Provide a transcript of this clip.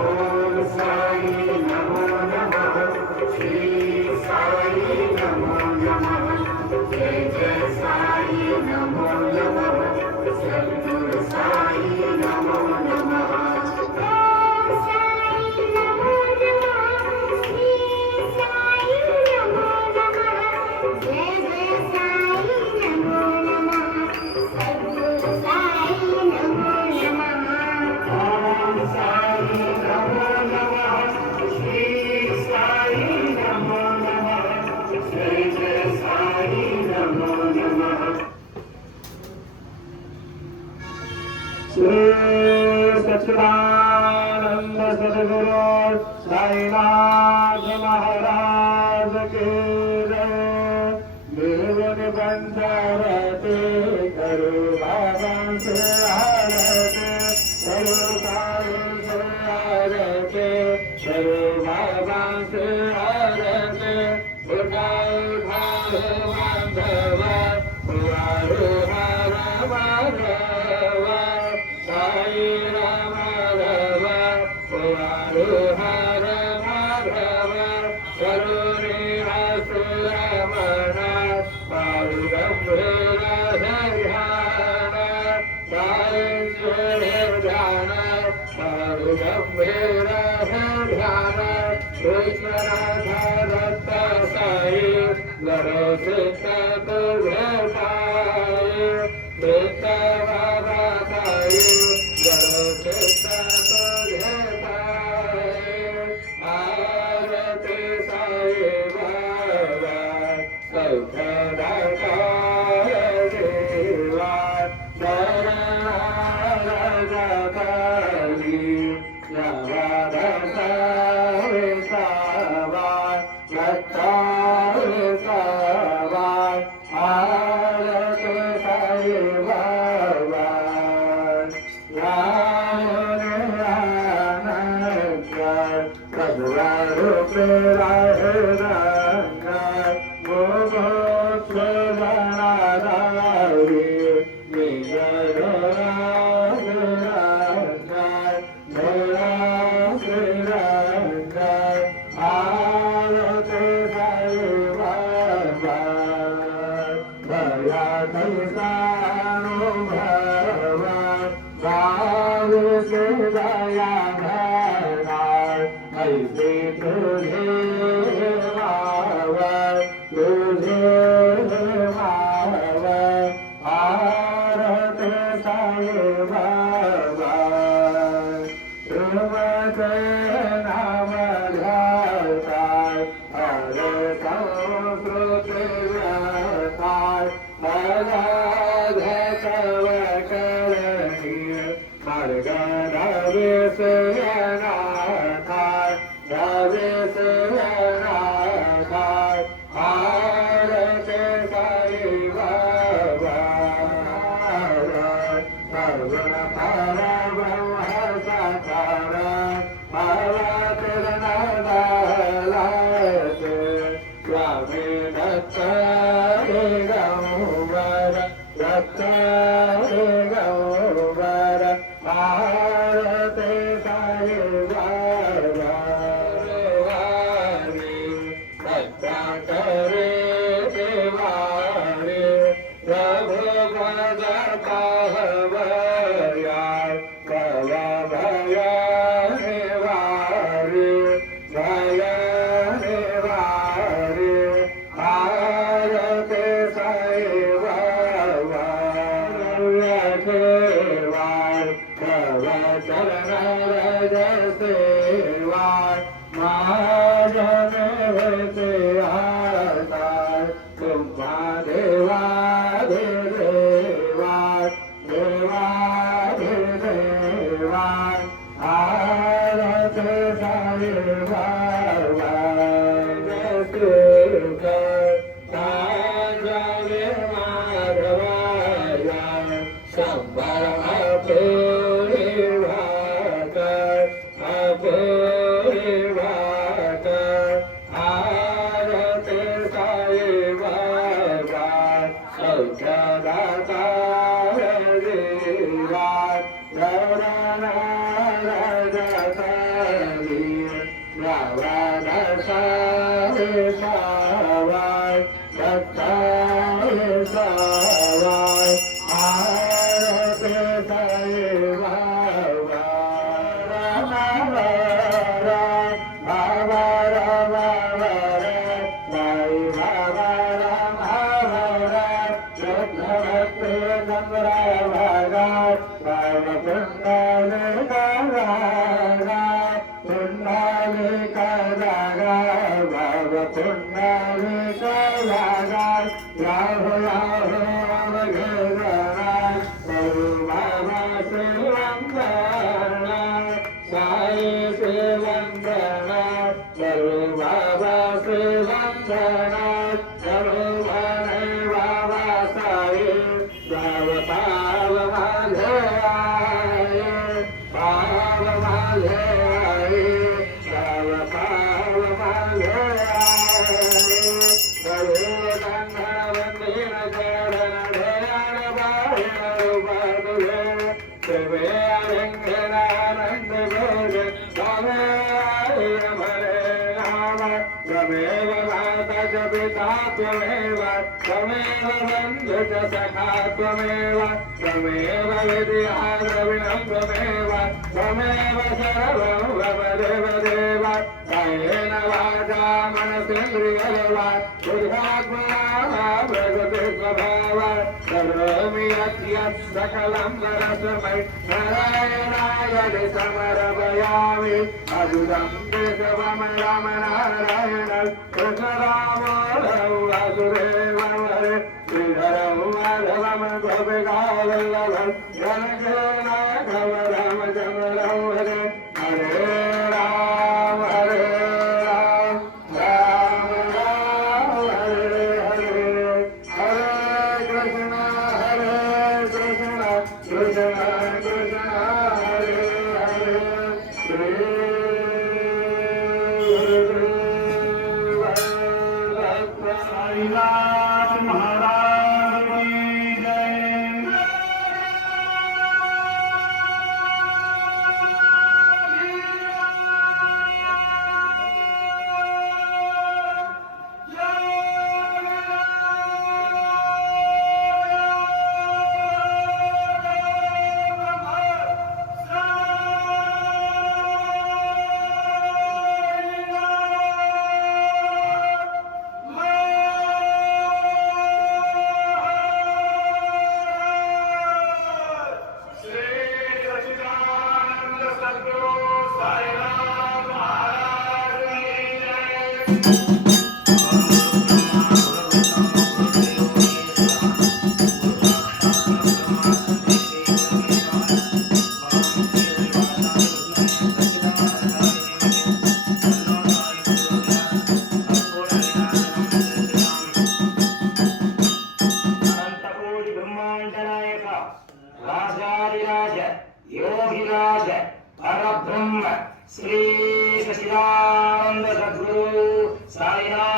Om Sai Namo सच्चिदानंद सद्गुरु साईनाथ महाराज की जय। निर्गुण पंचवटी करू बाबा से आरती, करू साई से आरती, करू बाबा से आरती। उठाओ उठाओ माधव उवारो हर माधव, साई राम माधव उवारो हर माधव। करुणी असुरमण पारु गंभीर ध्यान, साईश्वर ध्यान पारु गंभीर ध्यान। कृष्णनाथ दत्त साई लरो चित्त तुझे पाई, चित्त बाबा साई लरो चित्त तुझे पाई। आरती साई बाबा सौख्यदाता देवा, शरणागत काली नवदता सावा, दत्ता सावा। आरती साई बाबा रूपे राहे रंग मोक्ष जनाधारी, निज आरती साई बाबा भयानुभव भाव से दया भराय। ऐसे तुझे भाव तुझे भाव, आरती साई बाबा। तुमचे नाम ध्याताय हरे संस्कृती व्यथाय, अगाध तव करणी मार्ग नवेश अनाथाय, नवेश अनाथाय। आरती साई बाबा सर्वण परब्रह्म साकार, अवतीर्ण दयालते स्वामी दत्त दिगंबर, दत्त दिगंबर। आरती साई बाबा सत्याकरे देवारे, प्रभु पद पाहवया भव भय निवारे, भय निवारे। आरती साई बाबा सेवाय भव चरण रज सेवाय, महाजन से आताय। तुम्हा देवा देवाय देवाय। आरती साई बाबा साजले माधवाय शंभर अपूरी भाकर, अपूरी भाकर। आरती साई बाबा सौख्यदाता देवा, शरणागत काली नवदता सावाय, दत्ता सावाय। आरती साई बाबा बाबा साई बाबा भक्ति नम्र भगत पुंडलिक भव पुंडलिक राहु राहु अवघेरा प्रभु बाबा श्री करो बाबा से वंदना करो भने बाबा साई गाव पाव माझे आए पाव माझे आए गाव पाव माझे आए करो गंगा वंदन चरण ध्यान बाहर बादले सेवे आनंद भोग गमे भरे राम गमेव माता च पिता त्वमेव गमेव बन्धु च सखा त्वमेव गमेव विद्या द्रविणं त्वमेव गमेव सर्वं मम देवदेव कायेन वाचा मनसेन्द्रियवा बुद्ध्यात्मना प्रकृति स्वभाव करोमि यत् सकलं परस्मै नारायणाय समर्पयामि अद्भुतं केशवं रामनारायण कृष्णरामो वासुदेवं हरे श्रीधरं माधवं गोपिकावल्लभं जनकनाथं रामचन्द्रं हरे हरे राम राम राम हरे हरे हरे कृष्ण कृष्ण कृष्ण हरे हरे श्री साईनाथ महाराज की जय। राजाधिराज योगिराज परब्रह्म श्री सच्चिदानंद सद्गुरु साईनाथ